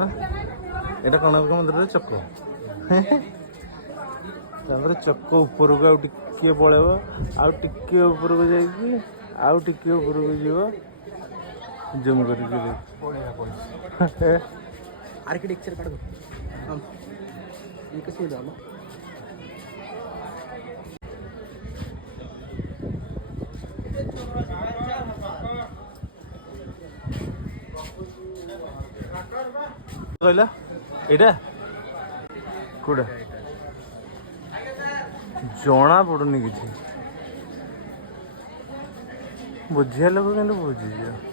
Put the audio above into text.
ना एटा कोणार्क मंदिर चक चक उपरक आउ टिके पलैब आउ टिके उपरक जाइए आउ टिके उपरक जीव जूम कर आर्किटेक्चर पढ़ो हम ये कैसे जाना कहला एटा कोड़ा जना पड़ुनी कि बुझिया लोक कि बुझी